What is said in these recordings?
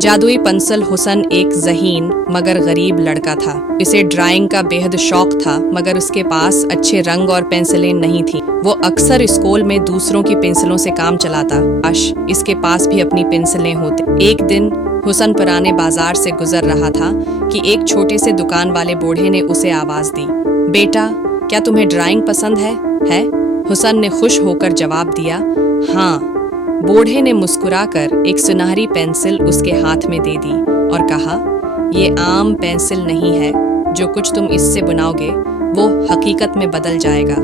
जादुई पेंसिल हुसन एक ज़हीन मगर गरीब लड़का था। इसे ड्राइंग का बेहद शौक था, मगर उसके पास अच्छे रंग और पेंसिलें नहीं थी। वो अक्सर स्कूल में दूसरों की पेंसिलों से काम चलाता। काश इसके पास भी अपनी पेंसिलें होती। एक दिन हुसन पुराने बाजार से गुजर रहा था कि एक छोटे से दुकान वाले बूढ़े ने उसे आवाज़ दी, बेटा क्या तुम्हें ड्राइंग पसंद है? हुसन ने खुश होकर जवाब दिया, हाँ। बूढ़े ने मुस्कुराकर एक सुनहरी पेंसिल उसके हाथ में दे दी और कहा, ये आम पेंसिल नहीं है, जो कुछ तुम इससे बनाओगे वो हकीकत में बदल जाएगा,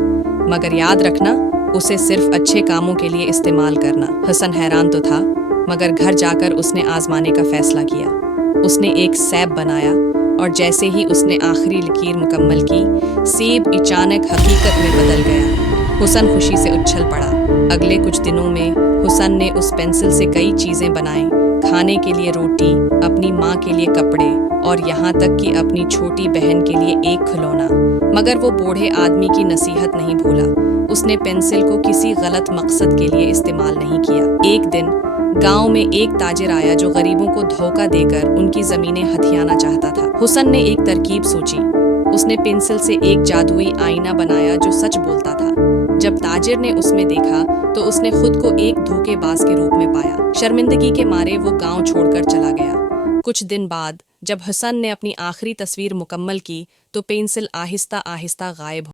मगर याद रखना उसे सिर्फ अच्छे कामों के लिए इस्तेमाल करना। हुसन हैरान तो था, मगर घर जाकर उसने आजमाने का फैसला किया। उसने एक सेब बनाया और जैसे ही उसने आखिरी लकीर मुकम्मल की, सेब अचानक हकीकत में बदल गया। हुसन खुशी से उछल पड़ा। अगले कुछ दिनों में हुसन ने उस पेंसिल से कई चीज़ें बनाईं, खाने के लिए रोटी, अपनी माँ के लिए कपड़े और यहाँ तक कि अपनी छोटी बहन के लिए एक खिलौना। मगर वो बूढ़े आदमी की नसीहत नहीं भूला। उसने पेंसिल को किसी गलत मकसद के लिए इस्तेमाल नहीं किया। एक दिन गांव में एक ताजिर आया जो गरीबों को धोखा देकर उनकी ज़मीनें हथियाना चाहता था। हुसन ने एक तरकीब सोची। उसने पेंसिल से एक जादुई आईना बनाया जो सच बोलता था। जब ताजिर ने उसमें देखा तो उसने खुद को एक धोखेबाज के रूप में पाया। शर्मिंदगी के मारे वो गांव छोड़कर चला गया। कुछ दिन बाद जब हुसन ने अपनी आखिरी तस्वीर मुकम्मल की तो पेंसिल आहिस्ता आहिस्ता गायब हो